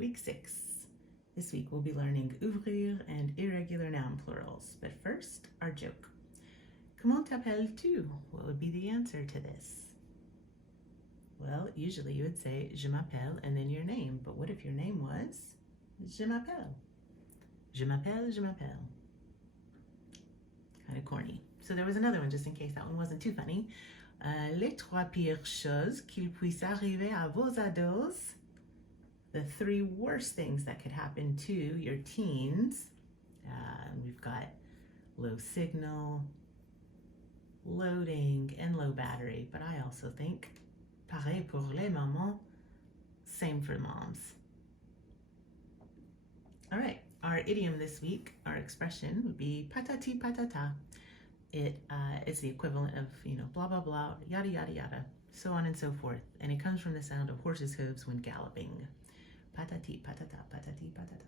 week 6. This week we'll be learning ouvrir and irregular noun plurals. But first, our joke. Comment t'appelles-tu? What would be the answer to this? Well, usually you would say je m'appelle and then your name. But what if your name was je m'appelle? Je m'appelle, je m'appelle. Kind of corny. So there was another one just in case that one wasn't too funny. Les trois pires choses qu'il puisse arriver à vos ados. The 3 worst things that could happen to your teens. We've got low signal, loading, and low battery. But I also think pareil pour les mamans, same for moms. All right, our idiom this week, our expression would be patati patata. It is the equivalent of, blah, blah, blah, yada, yada, yada, so on and so forth. And it comes from the sound of horses' hooves when galloping. Patati patata, patati patata.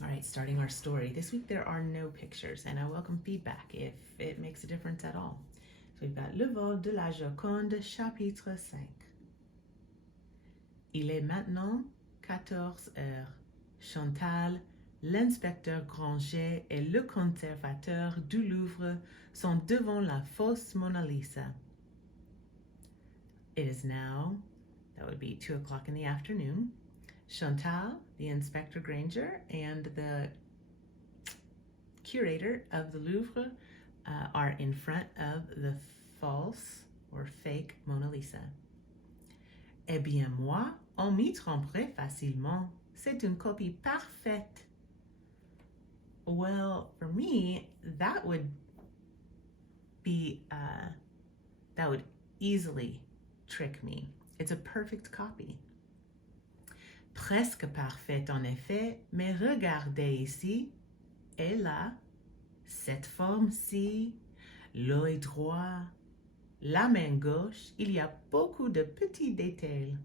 All right, starting our story. This week there are no pictures, and I welcome feedback if it makes a difference at all. So we've got Le vol de la Joconde, chapitre 5. Il est maintenant 14 heures. Chantal, l'inspecteur Granger et le conservateur du Louvre sont devant la fausse Mona Lisa. It is now, that would be 2 o'clock in the afternoon. Chantal, the Inspector Granger, and the curator of the Louvre are in front of the false or fake Mona Lisa. Eh bien moi, on m'y tromperait facilement. C'est une copie parfaite. Well, for me, that would be, that would easily trick me. It's a perfect copy. Presque parfaite en effet, mais regardez ici et là, cette forme-ci, l'œil droit, la main gauche, il y a beaucoup de petits détails.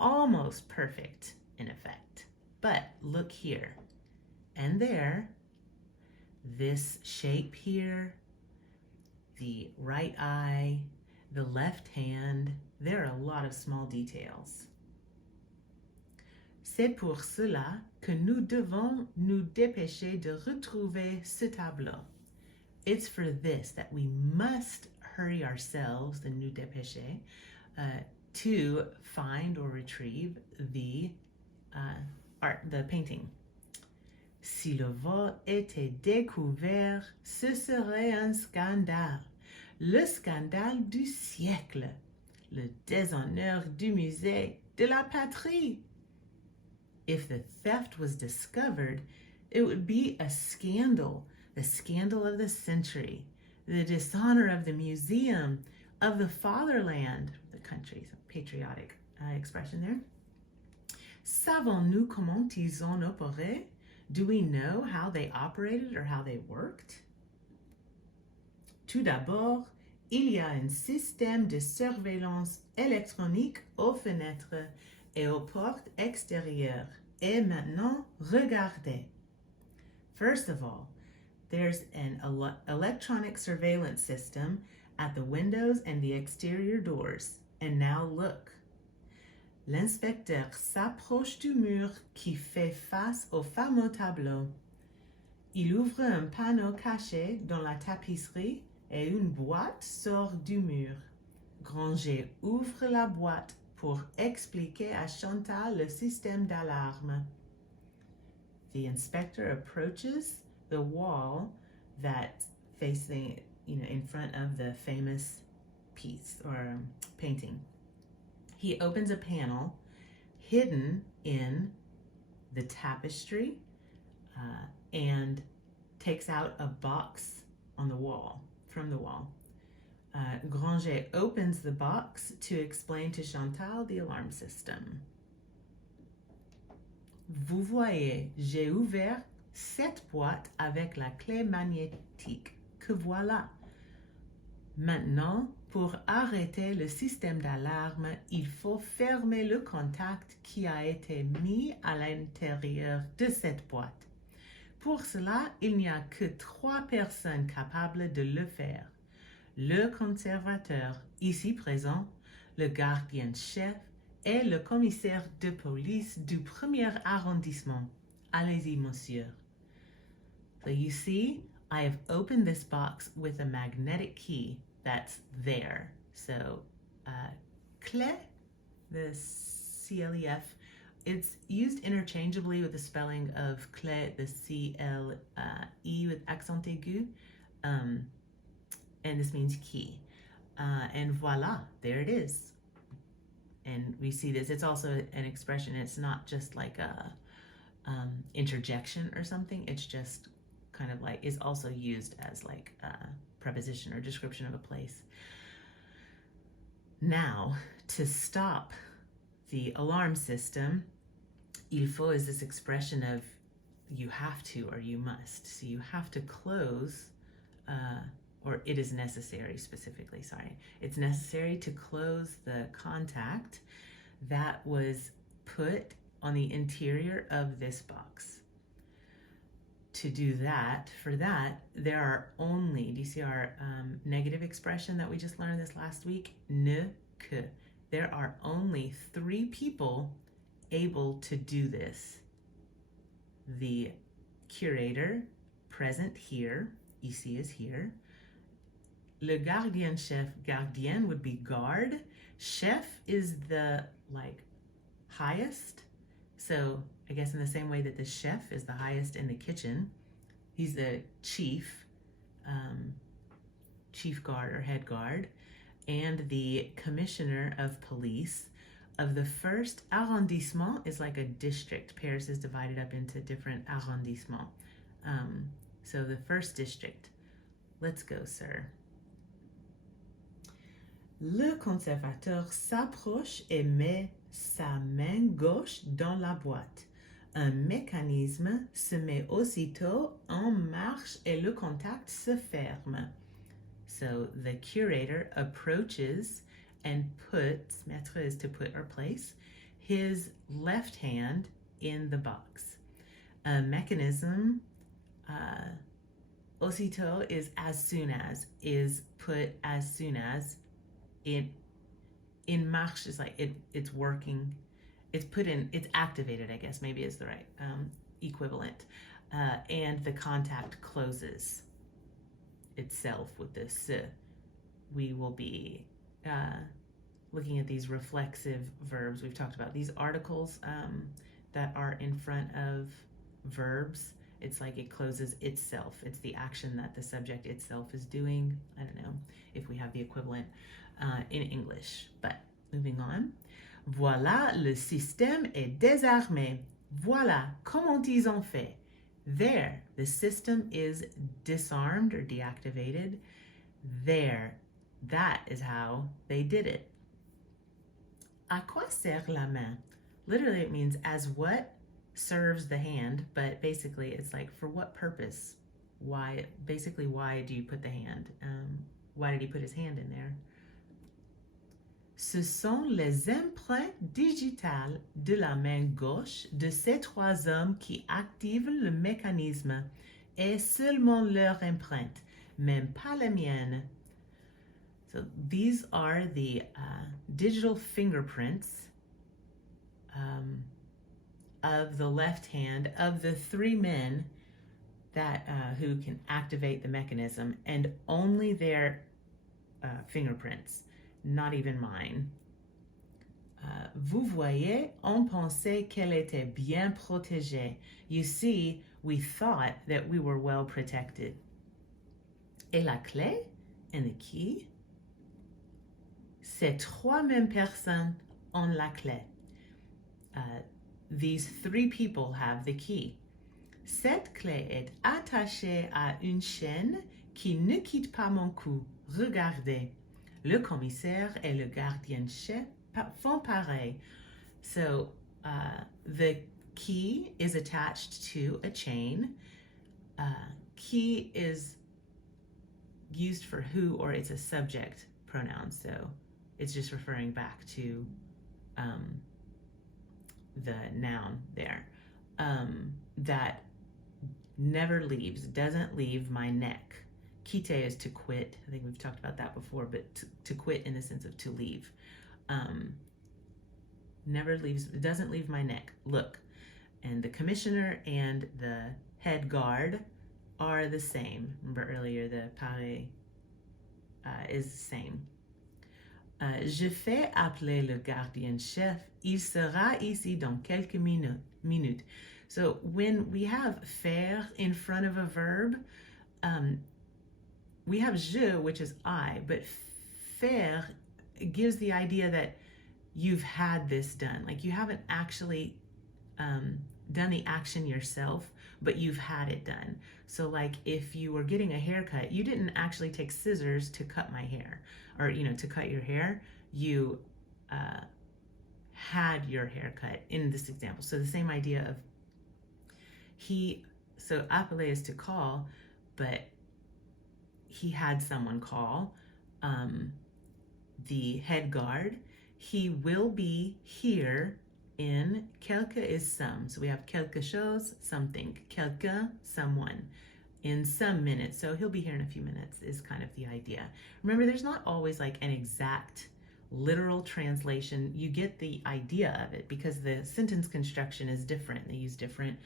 Almost perfect in effect. But look here and there, this shape here, the right eye, the left hand, there are a lot of small details. C'est pour cela que nous devons nous dépêcher de retrouver ce tableau. It's for this that we must hurry ourselves, the nous dépêcher, to find or retrieve the art, the painting. Si le vol était découvert, ce serait un scandale. Le scandale du siècle. Le déshonneur du musée, de la patrie. If the theft was discovered, it would be a scandal, the scandal of the century, the dishonor of the museum, of the fatherland, the country, patriotic expression there. Savons-nous comment ils ont opéré? Do we know how they operated or how they worked? Tout d'abord, il y a un système de surveillance électronique aux fenêtres et aux portes extérieures. Et maintenant, regardez. First of all, there's an electronic surveillance system at the windows and the exterior doors. And now look. L'inspecteur s'approche du mur qui fait face au fameux tableau. Il ouvre un panneau caché dans la tapisserie et une boîte sort du mur. Granger ouvre la boîte pour expliquer à Chantal le système d'alarme. The inspector approaches the wall that facing, in front of the famous piece or painting. He opens a panel hidden in the tapestry and takes out a box on the wall, from the wall. Granger opens the box to explain to Chantal the alarm system. Vous voyez, j'ai ouvert cette boîte avec la clé magnétique que voilà. Maintenant, pour arrêter le système d'alarme, il faut fermer le contact qui a été mis à l'intérieur de cette boîte. Pour cela, il n'y a que 3 personnes capables de le faire. Le conservateur, ici présent, le gardien-chef est le commissaire de police du premier arrondissement. Allez-y, monsieur. So you see, I have opened this box with a magnetic key that's there. So, clé, the CLEF, it's used interchangeably with the spelling of clé, the CLE with accent aigu, and this means key. And voila, there it is. And we see this, it's also an expression, it's not just like a interjection or something, it's just kind of like, is also used as like a preposition or description of a place. Now, to stop the alarm system, il faut is this expression of you have to or you must. So you have to close, or it is necessary specifically, sorry. It's necessary to close the contact that was put on the interior of this box. To do that, for that, there are only, do you see our negative expression that we just learned this last week? Ne que. There are only 3 people able to do this. The curator, present here, ici is here. Le gardien chef, gardien would be guard. Chef is the like highest. So I guess in the same way that the chef is the highest in the kitchen, he's the chief, chief guard or head guard, and the commissioner of police of the first arrondissement is like a district. Paris is divided up into different arrondissements. So the first district. Let's go, sir. Le conservateur s'approche et met sa main gauche dans la boîte. Un mécanisme se met aussitôt en marche et le contact se ferme. So the curator approaches and puts, mettre is to put or place, his left hand in the box. A mechanism, aussitôt is as soon as, is put as soon as. In marche is like it's working, it's put in, it's activated, I guess maybe is the right equivalent. And the contact closes itself with this. We will be looking at these reflexive verbs. We've talked about these articles that are in front of verbs. It's like it closes itself. It's the action that the subject itself is doing. I don't know if we have the equivalent in English, but moving on. Voilà, le système est désarmé. Voilà, comment ils ont fait. There, the system is disarmed or deactivated. There, that is how they did it. À quoi sert la main? Literally, it means as what serves the hand, but basically it's like for what purpose? Why, basically, why do you put the hand? Why did he put his hand in there? Ce sont les empreintes digitales de la main gauche de ces 3 hommes qui activent le mécanisme et seulement leur empreinte, même pas la mienne. So these are the digital fingerprints of the left hand of the 3 men that who can activate the mechanism, and only their fingerprints. Not even mine. Vous voyez, on pensait qu'elle était bien protégée. You see, we thought that we were well protected. Et la clé? And the key? Ces 3 mêmes personnes ont la clé. These 3 people have the key. Cette clé est attachée à une chaîne qui ne quitte pas mon cou. Regardez. Le commissaire et le gardien-chef font pareil. So the key is attached to a chain. Key is used for who, or it's a subject pronoun. So it's just referring back to the noun there. That never leaves, doesn't leave my neck. Quitter is to quit. I think we've talked about that before, but to quit in the sense of to leave. doesn't leave my neck. Look. And the commissioner and the head guard are the same. Remember earlier, the pare is the same. Je fais appeler le gardien-chef. Il sera ici dans quelques minutes. So when we have faire in front of a verb, we have je, which is I, but faire gives the idea that you've had this done. Like you haven't actually done the action yourself, but you've had it done. So like if you were getting a haircut, you didn't actually take scissors to cut my hair or, to cut your hair. You had your haircut in this example. So the same idea of so appeler is to call, but he had someone call the head guard. He will be here in quelque is some. So we have quelque chose, something. Quelqu'un, someone. In some minutes. So he'll be here in a few minutes is kind of the idea. Remember, there's not always like an exact literal translation. You get the idea of it because the sentence construction is different. They use different,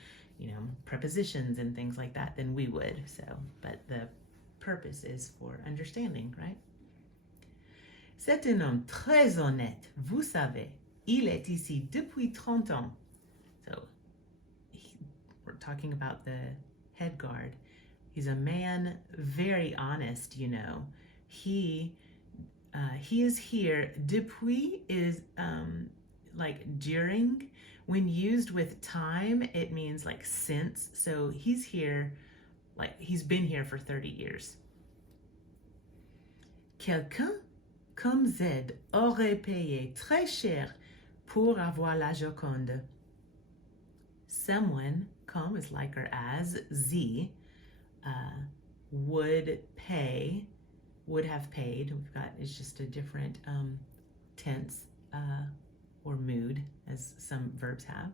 prepositions and things like that than we would. So, but the purpose is for understanding, right? C'est un homme très honnête, vous savez. Il est ici depuis 30 ans. So, we're talking about the head guard. He's a man very honest, He is here. Depuis is like during. When used with time, it means like since. So he's here, like he's been here for 30 years. Quelqu'un comme Z aurait payé très cher pour avoir la Joconde. Someone, comme is like or as, Z, would have paid. It's just a different tense or mood, as some verbs have.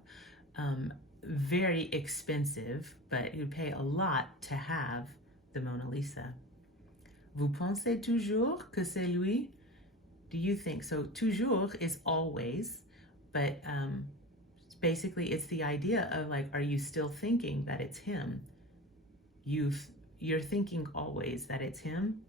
Very expensive, but you'd pay a lot to have the Mona Lisa. Vous pensez toujours que c'est lui? Do you think? So toujours is always, but basically it's the idea of like, are you still thinking that it's him? You're thinking always that it's him.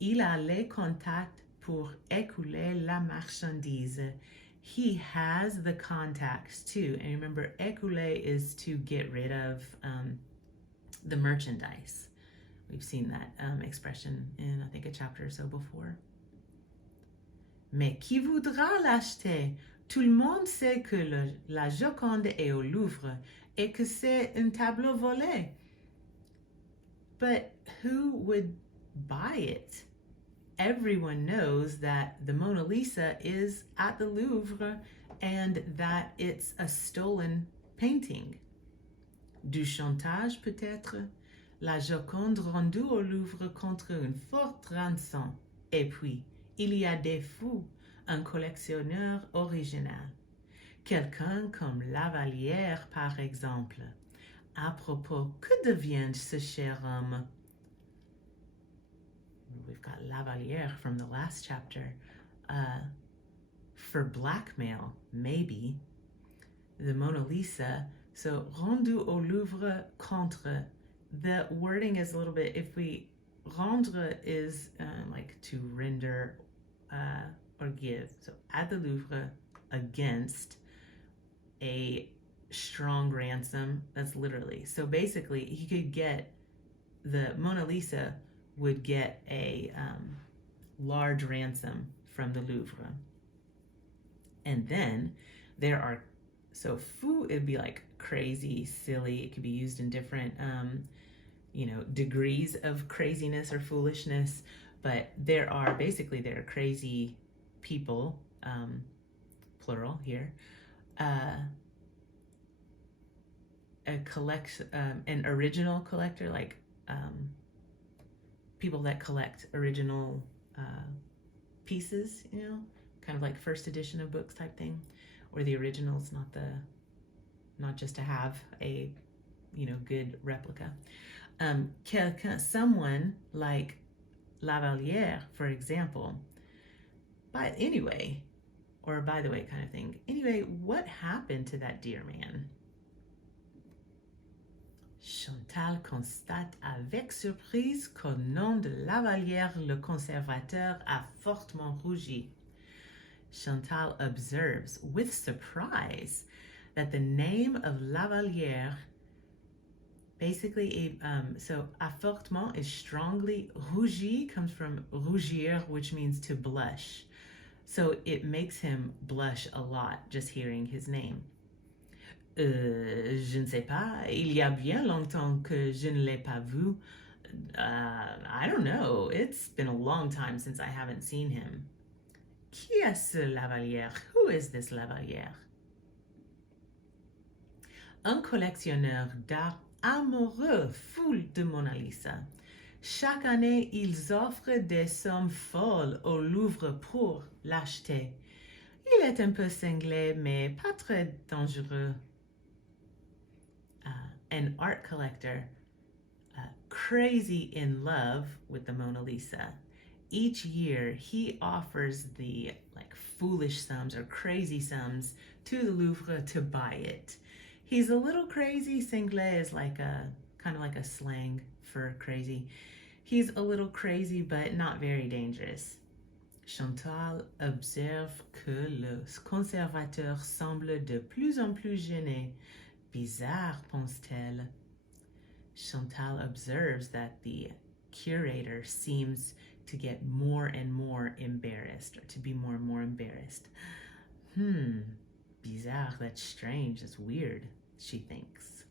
Il a les contacts pour écouler la marchandise. He has the contacts too. And remember, écouler is to get rid of the merchandise. We've seen that expression in, I think, a chapter or so before. Mais qui voudra l'acheter? Tout le monde sait que la Joconde est au Louvre et que c'est un tableau volé. But who would buy it? Everyone knows that the Mona Lisa is at the Louvre and that it's a stolen painting. Du chantage peut-être? La Joconde rendue au Louvre contre une forte rançon. Et puis, il y a des fous, un collectionneur original. Quelqu'un comme Lavallière, par exemple. À propos, que devient ce cher homme? We've got Lavallière from the last chapter. For blackmail, maybe. The Mona Lisa. So, rendu au Louvre contre. The wording is a little bit, rendre is like to render or give. So, at the Louvre against a strong ransom. That's literally. So basically, he could get, the Mona Lisa would get a large ransom from the Louvre. And then there are, so fou, it'd be like crazy, silly. It could be used in different, degrees of craziness or foolishness. But there are crazy people, plural here. An original collector, like people that collect original pieces, kind of like first edition of books type thing, or the originals, not just to have a good replica. Someone like Lavallière, for example. But anyway, or by the way kind of thing. Anyway, what happened to that dear man? Chantal constate avec surprise qu'au nom de Lavallière, le conservateur a fortement rougi. Chantal observes with surprise that the name of Lavallière, basically, so a fortement is strongly, rougi comes from rougir, which means to blush. So it makes him blush a lot just hearing his name. Je ne sais pas, il y a bien longtemps que je ne l'ai pas vu. I don't know, it's been a long time since I haven't seen him. Qui est ce Lavallière? Who is this Lavallière? Un collectionneur d'art amoureux, foule de Mona Lisa. Chaque année, ils offrent des sommes folles au Louvre pour l'acheter. Il est un peu cinglé, mais pas très dangereux. An art collector, crazy in love with the Mona Lisa. Each year, he offers the foolish sums or crazy sums to the Louvre to buy it. He's a little crazy. Cinglé is kind of like a slang for crazy. He's a little crazy, but not very dangerous. Chantal observe que le conservateur semble de plus en plus gêné. Bizarre, pense-t-elle. Chantal observes that the curator seems to get more and more embarrassed, or to be more and more embarrassed. Bizarre, that's strange, that's weird, she thinks.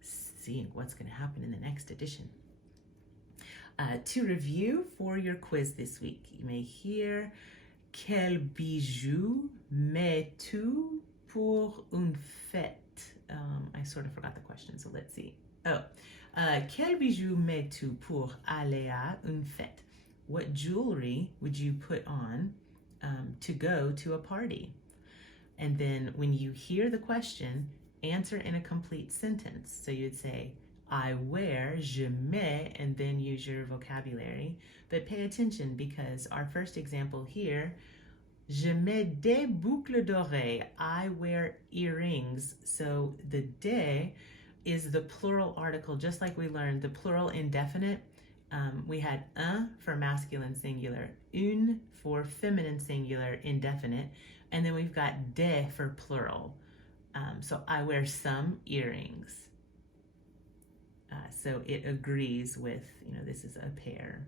Seeing what's going to happen in the next edition. To review for your quiz this week, you may hear Quel bijou mets-tu pour une fête? I sort of forgot the question, so let's see. Quel bijou mets-tu pour aller à une fête? What jewelry would you put on to go to a party? And then when you hear the question, answer in a complete sentence. So you'd say, I wear, je mets, and then use your vocabulary. But pay attention, because our first example here, je mets des boucles d'oreilles. I wear earrings. So the des is the plural article, just like we learned the plural indefinite. We had un for masculine singular, une for feminine singular indefinite, and then we've got des for plural. So I wear some earrings. So it agrees with, this is a pair.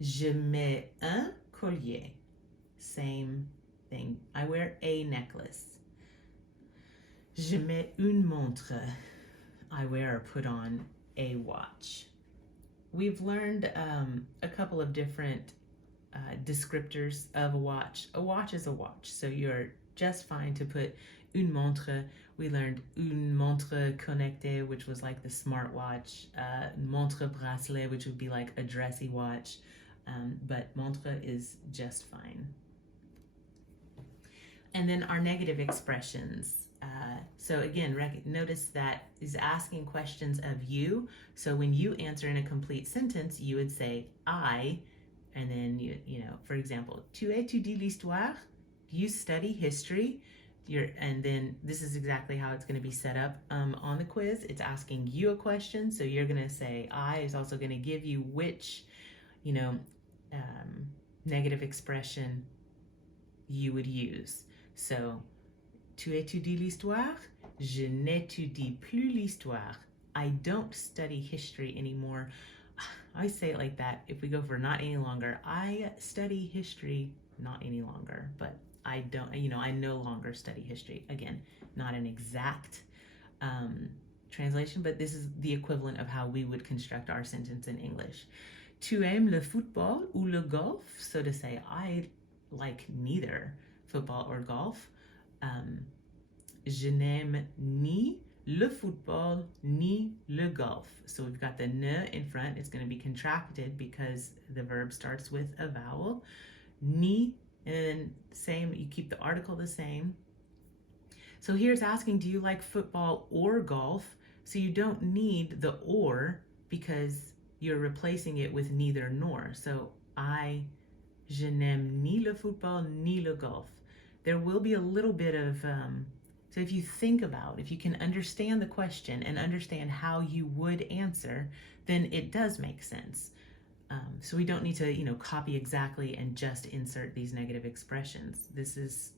Je mets un collier. Same thing. I wear a necklace. Je mets une montre. I wear or put on a watch. We've learned a couple of different descriptors of a watch. A watch is a watch, so you're just fine to put une montre. We learned une montre connectée, which was like the smartwatch, montre bracelet, which would be like a dressy watch, but montre is just fine. And then our negative expressions. So again, notice that is asking questions of you. So when you answer in a complete sentence, you would say I, and then for example, tu étudies l'histoire? Do you study history? And then this is exactly how it's going to be set up on the quiz. It's asking you a question, so you're going to say I is also going to give you which, negative expression you would use. So, tu étudies l'histoire? Je n'étudie plus l'histoire. I don't study history anymore. I say it like that. If we go for not any longer, I study history not any longer, but I don't, I no longer study history. Again, not an exact translation, but this is the equivalent of how we would construct our sentence in English. Tu aimes le football ou le golf? So to say, I like neither football or golf. Je n'aime ni le football ni le golf. So we've got the ne in front. It's going to be contracted because the verb starts with a vowel. Ni, and then same, you keep the article the same. So here's asking, do you like football or golf? So you don't need the or because you're replacing it with neither nor. So I Je n'aime ni le football ni le golf. There will be a little bit of, so if you think about, if you can understand the question and understand how you would answer, then it does make sense. So we don't need to, copy exactly and just insert these negative expressions. This is,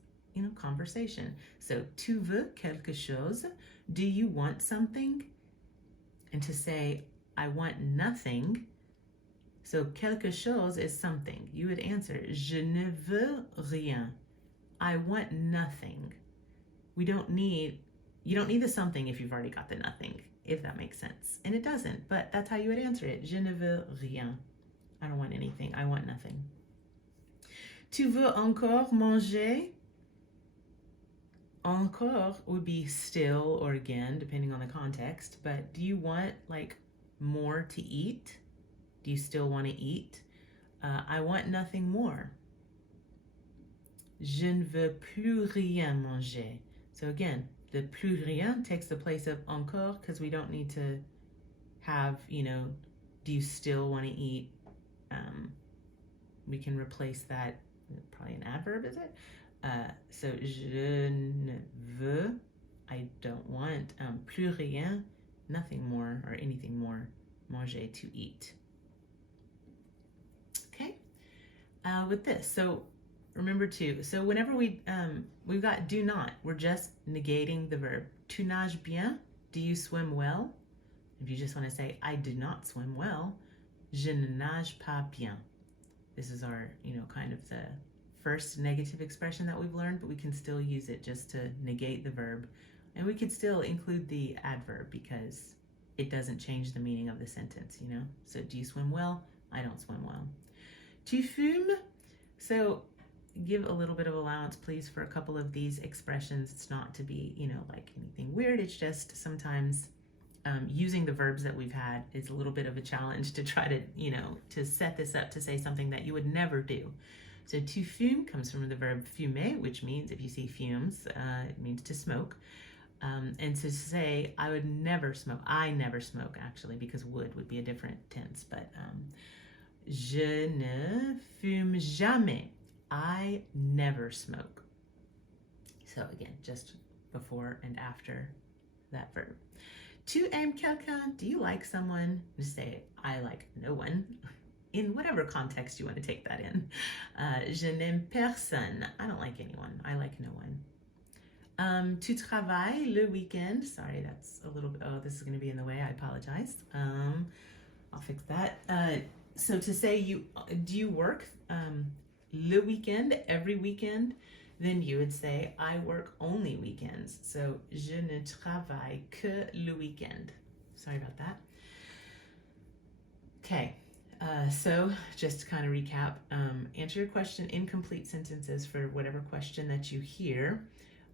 conversation. So, tu veux quelque chose? Do you want something? And to say, I want nothing. So, quelque chose is something. You would answer, je ne veux rien. I want nothing. You don't need the something if you've already got the nothing, if that makes sense. And it doesn't, but that's how you would answer it. Je ne veux rien. I don't want anything. I want nothing. Tu veux encore manger? Encore would be still or again, depending on the context. But do you want more to eat? Do you still want to eat? I want nothing more. Je ne veux plus rien manger. So again, the plus rien takes the place of encore because we don't need to have, do you still want to eat? We can replace that, probably an adverb, is it? So je ne veux, I don't want, plus rien, nothing more or anything more, manger, to eat. Okay, with this, so remember too, so whenever we've got do not, we're just negating the verb. Tu nages bien? Do you swim well? If you just want to say, I do not swim well, je ne nage pas bien. This is our, kind of the first negative expression that we've learned, but we can still use it just to negate the verb. And we could still include the adverb because it doesn't change the meaning of the sentence, So do you swim well? I don't swim well. Tu fumes? So give a little bit of allowance, please, for a couple of these expressions. It's not to be, anything weird. It's just sometimes using the verbs that we've had is a little bit of a challenge to try to, to set this up to say something that you would never do. So tu fumes comes from the verb fumer, which means if you see fumes, it means to smoke. And to say, I would never smoke. I never smoke, actually, because would be a different tense. But je ne fume jamais. I never smoke. So again, just before and after that verb. Tu aimes quelqu'un? Do you like someone? Just say, I like no one. In whatever context you want to take that in. Je n'aime personne. I don't like anyone. I like no one. Tu travailles le weekend? Sorry, that's a little bit, this is going to be in the way. I apologize. I'll fix that. So to say, do you work le weekend, every weekend? Then you would say, I work only weekends. So, je ne travaille que le weekend. Sorry about that. Okay, so just to kind of recap, answer your question in complete sentences for whatever question that you hear.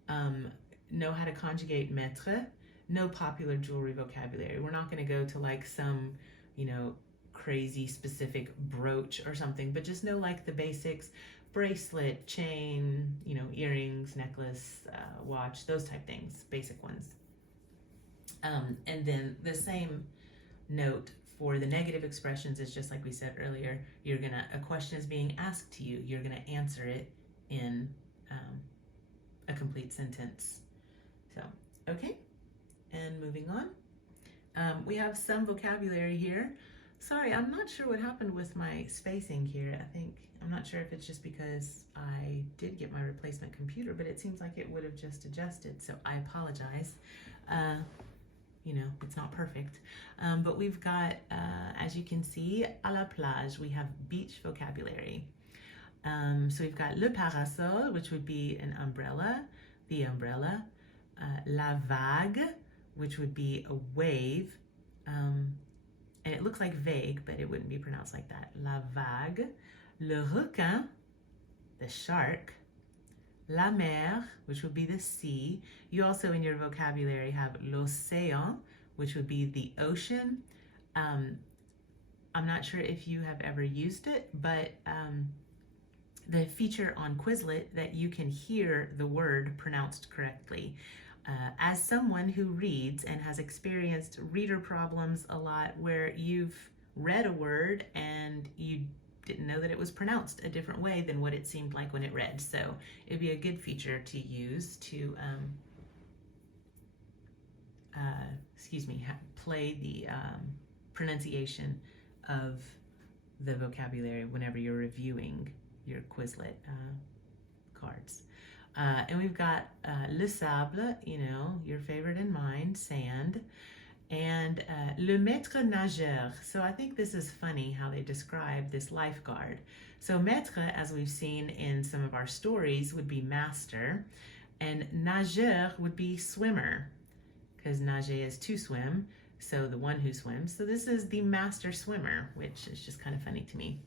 Know how to conjugate maître. Know popular jewelry vocabulary. We're not going to go to some, crazy specific brooch or something, but just know the basics. Bracelet, chain, earrings, necklace, watch, those type things, basic ones. And then the same note for the negative expressions is just like we said earlier, a question is being asked to you, you're gonna answer it in a complete sentence. So, okay, and moving on. We have some vocabulary here. Sorry, I'm not sure what happened with my spacing here. I'm not sure if it's just because I did get my replacement computer, but it seems like it would have just adjusted, so I apologize. It's not perfect. But we've got, as you can see, à la plage, we have beach vocabulary. So we've got le parasol, which would be an umbrella, the umbrella. La vague, which would be a wave. And it looks like vague, but it wouldn't be pronounced like that. La vague. Le requin, the shark. La mer, which would be the sea. You also in your vocabulary have l'océan, which would be the ocean. I'm not sure if you have ever used it, but the feature on Quizlet that you can hear the word pronounced correctly. As someone who reads and has experienced reader problems a lot where you've read a word and you didn't know that it was pronounced a different way than what it seemed like when it read. So it'd be a good feature to use to, play the pronunciation of the vocabulary whenever you're reviewing your Quizlet cards. And we've got le sable, your favorite and mine, sand, and le maître nageur. So I think this is funny how they describe this lifeguard. So maître, as we've seen in some of our stories, would be master, and nageur would be swimmer, because nager is to swim, so the one who swims. So this is the master swimmer, which is just kind of funny to me.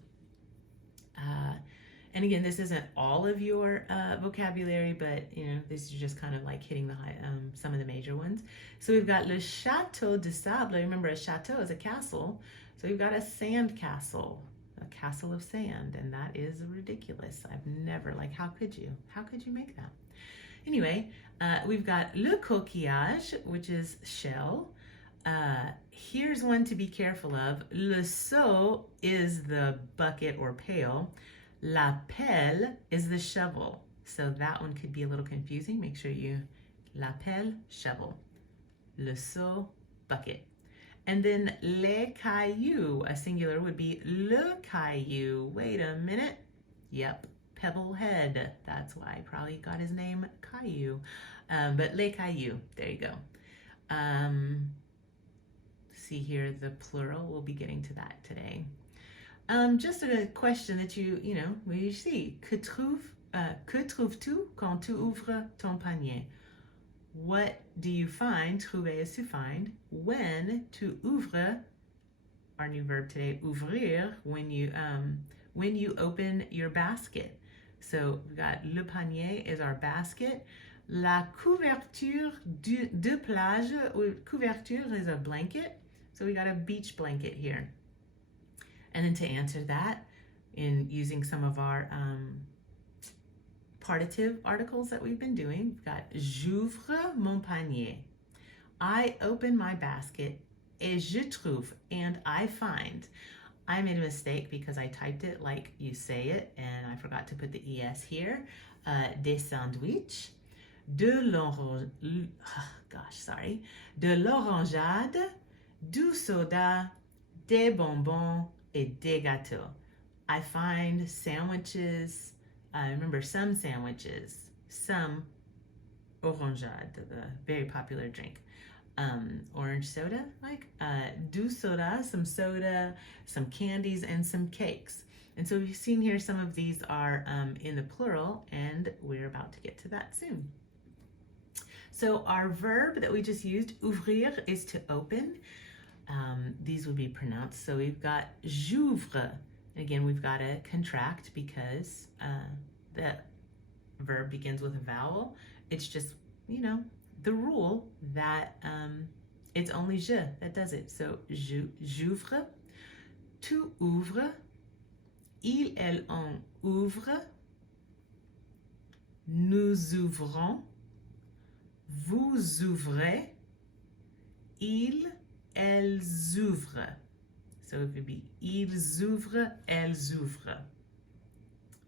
And again, this isn't all of your vocabulary, but this is just kind of like hitting the some of the major ones. So we've got le château de sable. Remember, a château is a castle. So we've got a sand castle, a castle of sand, and that is ridiculous. I've never, how could you? How could you make that? Anyway, we've got le coquillage, which is shell. Here's one to be careful of. Le seau is the bucket or pail. La pelle is the shovel. So that one could be a little confusing. Make sure you, la pelle, shovel. Le seau, bucket. And then les cailloux, a singular would be le caillou. Wait a minute. Yep, pebble head. That's why he probably got his name Caillou. But les cailloux, there you go. See here the plural. We'll be getting to that today. Just a question that we see. Que trouves-tu quand tu ouvres ton panier? What do you find? Trouver is to find. When tu ouvres, our new verb today, ouvrir, when you open your basket. So we've got le panier is our basket. La couverture de plage, couverture is a blanket. So we got a beach blanket here. And then to answer that, in using some of our partitive articles that we've been doing, we've got j'ouvre mon panier. I open my basket, et je trouve, and I find. I made a mistake because I typed it like you say it, and I forgot to put the ES here. Des sandwichs, de l'orangeade, du soda, des bonbons, et des gâteaux. I find sandwiches, remember some sandwiches, some orangeade, the very popular drink. Orange soda, du soda, some soda, some candies, and some cakes. And so we've seen here some of these are in the plural, and we're about to get to that soon. So our verb that we just used, ouvrir, is to open. These would be pronounced. So we've got j'ouvre. Again, we've got to contract because the verb begins with a vowel. It's just, the rule that it's only je that does it. So j'ouvre, tu ouvres, il, elle, on ouvre, nous ouvrons, vous ouvrez, il, elles ouvrent. So it would be ils ouvrent, elles ouvrent.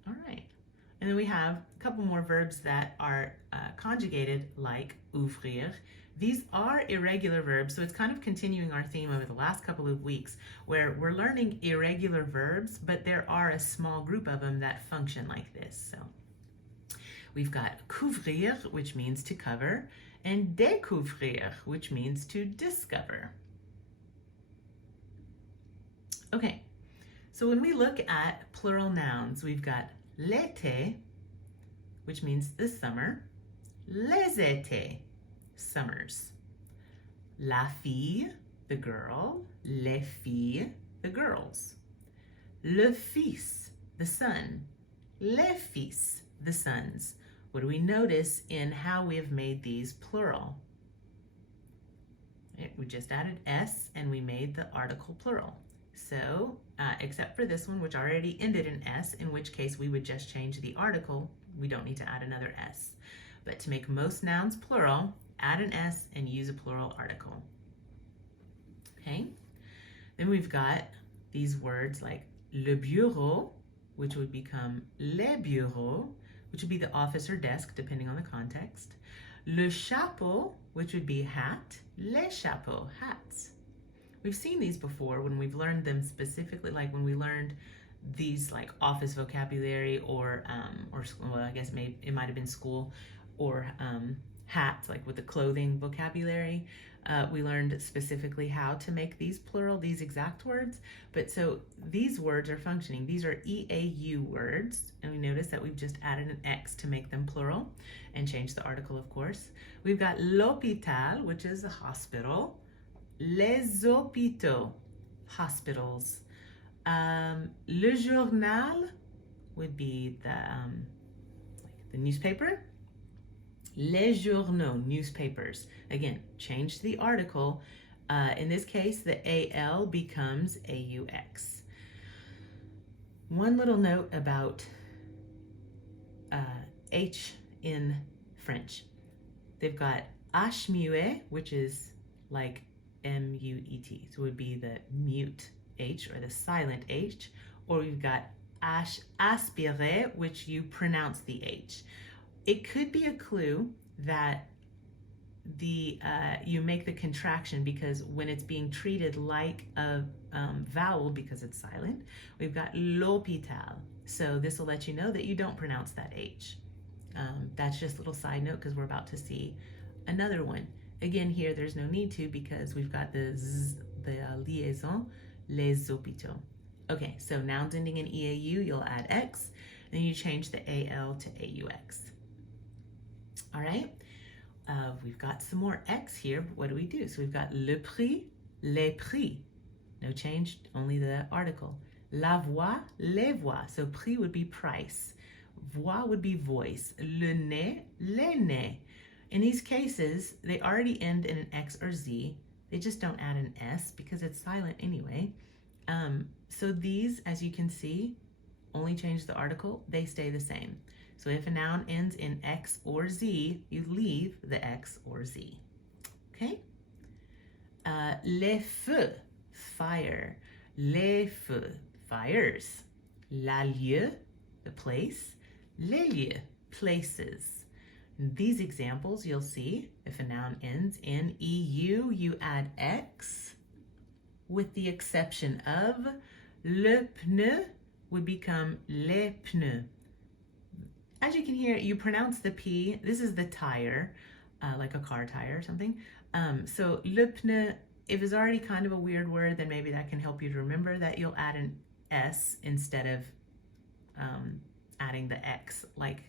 All right. And then we have a couple more verbs that are conjugated like ouvrir. These are irregular verbs, so it's kind of continuing our theme over the last couple of weeks where we're learning irregular verbs, but there are a small group of them that function like this. So we've got couvrir, which means to cover, and découvrir, which means to discover. Okay, so when we look at plural nouns, we've got l'été, which means the summer, les étés, summers, la fille, the girl, les filles, the girls, le fils, the son, les fils, the sons. What do we notice in how we have made these plural? We just added S and we made the article plural. So, except for this one, which already ended in S, in which case we would just change the article. We don't need to add another S. But to make most nouns plural, add an S and use a plural article. Okay? Then we've got these words like le bureau, which would become les bureaux, which would be the office or desk, depending on the context. Le chapeau, which would be hat, les chapeaux, hats. We've seen these before when we've learned them specifically, like when we learned these like office vocabulary or well, I guess maybe it might have been school, or hats, like with the clothing vocabulary. We learned specifically how to make these plural, these exact words. But so these words are functioning. These are EAU words. And we notice that we've just added an X to make them plural and change the article, of course. We've got l'hôpital, which is a hospital. Les hôpitaux, hospitals. Le journal would be the newspaper. Les journaux, newspapers. Again, change the article. In this case, the AL becomes AUX. One little note about H in French. They've got H muet, which is like M-U-E-T. So it would be the mute H or the silent H. Or we've got H aspiré, which you pronounce the H. It could be a clue that you make the contraction because when it's being treated like a vowel because it's silent, we've got l'hôpital. So this will let you know that you don't pronounce that H. That's just a little side note because we're about to see another one. Again, here there's no need to because we've got the liaison, les hôpitaux. Okay, so nouns ending in EAU, you'll add X, then you change the AL to AUX. All right, we've got some more X here, but what do we do? So we've got le prix, les prix. No change, only the article. La voix, les voix. So prix would be price. Voix would be voice. Le nez, les nez. In these cases, they already end in an X or Z. They just don't add an S because it's silent anyway. So these, as you can see, only change the article. They stay the same. So if a noun ends in X or Z, you leave the X or Z. Okay? Les feux, fire. Les feux, fires. La lieu, the place. Les lieux, places. In these examples, you'll see if a noun ends in EU, you add X, with the exception of le pneu would become les pneus. As you can hear, you pronounce the P. This is the tire, like a car tire or something. So le pneu, if it's already kind of a weird word, then maybe that can help you to remember that you'll add an S instead of adding the X like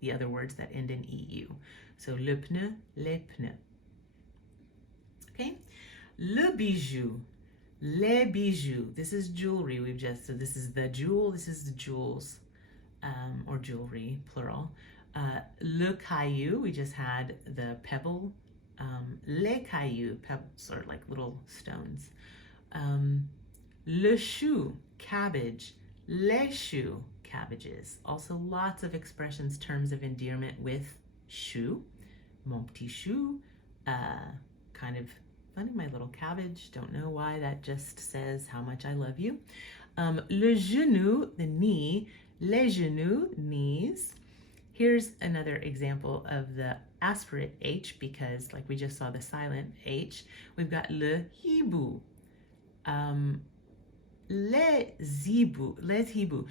the other words that end in EU. So le pneu, les pneus. Okay? Le bijou, les bijoux. This is jewelry. So this is the jewel, this is the jewels, or jewelry, plural. Le caillou, we just had the pebble. Les cailloux, pebbles are like little stones. Le chou, cabbage. Les choux, cabbages. Also lots of expressions, terms of endearment with chou. Mon petit chou, kind of funny, my little cabbage. Don't know why, that just says how much I love you. Le genou, the knee. Les genoux, knees. Here's another example of the aspirate H because like we just saw the silent H. We've got le hibou. Les hibou.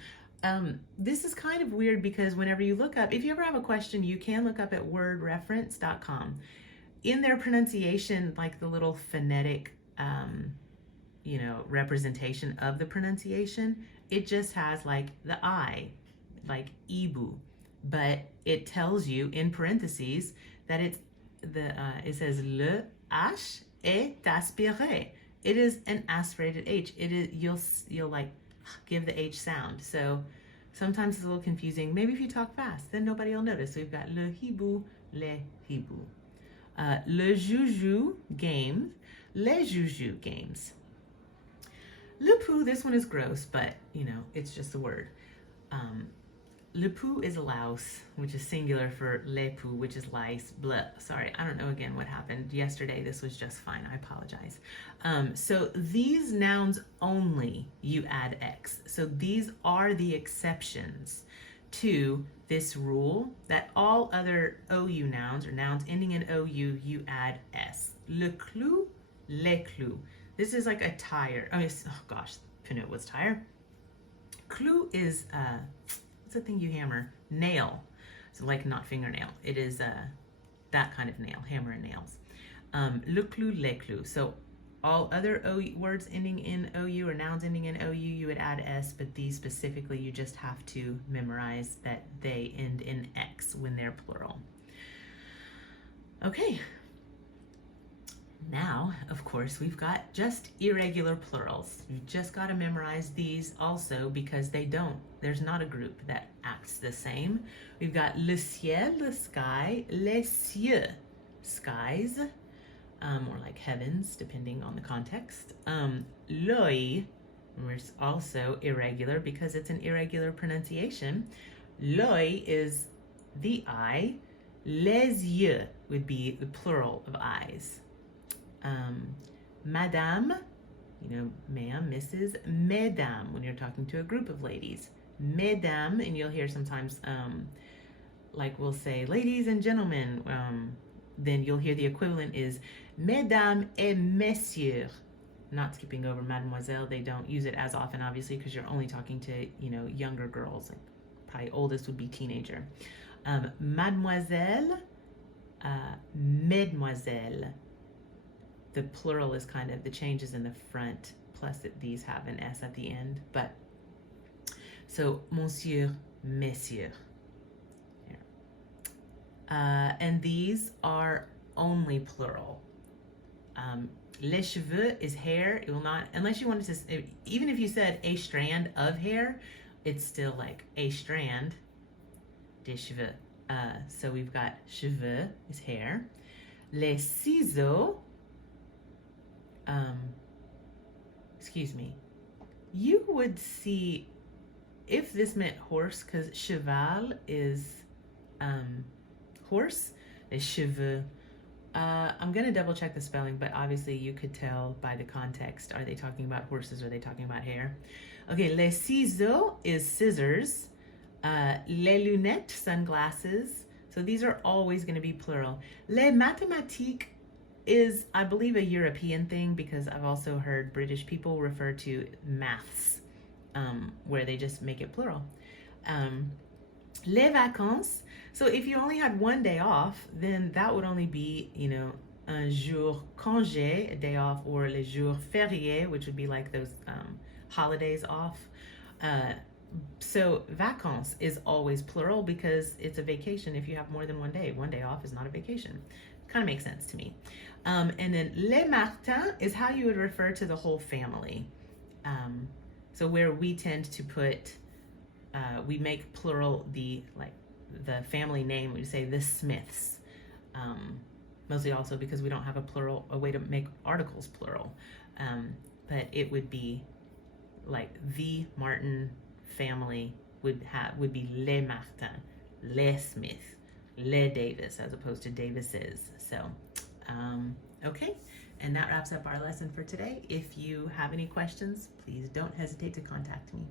This is kind of weird because whenever you look up, if you ever have a question, you can look up at wordreference.com. In their pronunciation, like the little phonetic, representation of the pronunciation, it just has like the I, like ibu, but it tells you in parentheses that it says le H est aspiré. It is an aspirated H. It is you'll like give the H sound. So sometimes it's a little confusing. Maybe if you talk fast, then nobody will notice. So we've got le hibou, les hibou. Le joujou games, les joujou games. Le pou, this one is gross, but it's just a word. Le pou is a louse, which is singular for les poux, which is lice. Blah. Sorry, I don't know again what happened yesterday. This was just fine. I apologize. So these nouns only, you add X. So these are the exceptions to this rule that all other OU nouns or nouns ending in OU, you add S. Le clou, les clous. This is like a tire. I mean, oh gosh, pneu was tire. Clou is, what's the thing you hammer? Nail. So like not fingernail. It is that kind of nail, hammer and nails. Le clou, les clous. So all other words ending in OU or nouns ending in OU, you would add S, but these specifically, you just have to memorize that they end in X when they're plural. Okay. Now, of course, we've got just irregular plurals. You've just got to memorize these also because they don't. There's not a group that acts the same. We've got le ciel, the sky, les cieux, skies, or like heavens, depending on the context. L'œil, is also irregular because it's an irregular pronunciation. L'œil is the eye. Les yeux would be the plural of eyes. Madame, you know, ma'am, Mrs., mesdames, when you're talking to a group of ladies. Mesdames, and you'll hear sometimes, like we'll say, ladies and gentlemen, then you'll hear the equivalent is mesdames et messieurs. Not skipping over mademoiselle. They don't use it as often, obviously, because you're only talking to, you know, younger girls. Like probably oldest would be teenager. Mademoiselle, mesdemoiselles. The plural is kind of the changes in the front, plus these have an S at the end. But so monsieur, messieurs. And these are only plural. Les cheveux is hair. It will not, unless you wanted to, even if you said a strand of hair, it's still like a strand. Des cheveux. So we've got cheveux is hair. Les ciseaux, excuse me, you would see if this meant horse, because cheval is horse, les cheveux. I'm going to double check the spelling, but obviously you could tell by the context. Are they talking about horses or are they talking about hair? Okay, les ciseaux is scissors. Les lunettes, sunglasses. So these are always going to be plural. Les mathématiques is, I believe, a European thing because I've also heard British people refer to maths, where they just make it plural. Les vacances. So if you only had one day off, then that would only be, you know, un jour congé, a day off, or les jours fériés, which would be like those holidays off. So vacances is always plural because it's a vacation if you have more than one day. One day off is not a vacation. Kind of makes sense to me. And then les Martins is how you would refer to the whole family. So where we tend to put, we make plural the family name. We say the Smiths. Mostly also because we don't have a way to make articles plural. But it would be like the Martin family would be les Martins, les Smith, les Davis, as opposed to Davises. So, okay, and that wraps up our lesson for today. If you have any questions, please don't hesitate to contact me.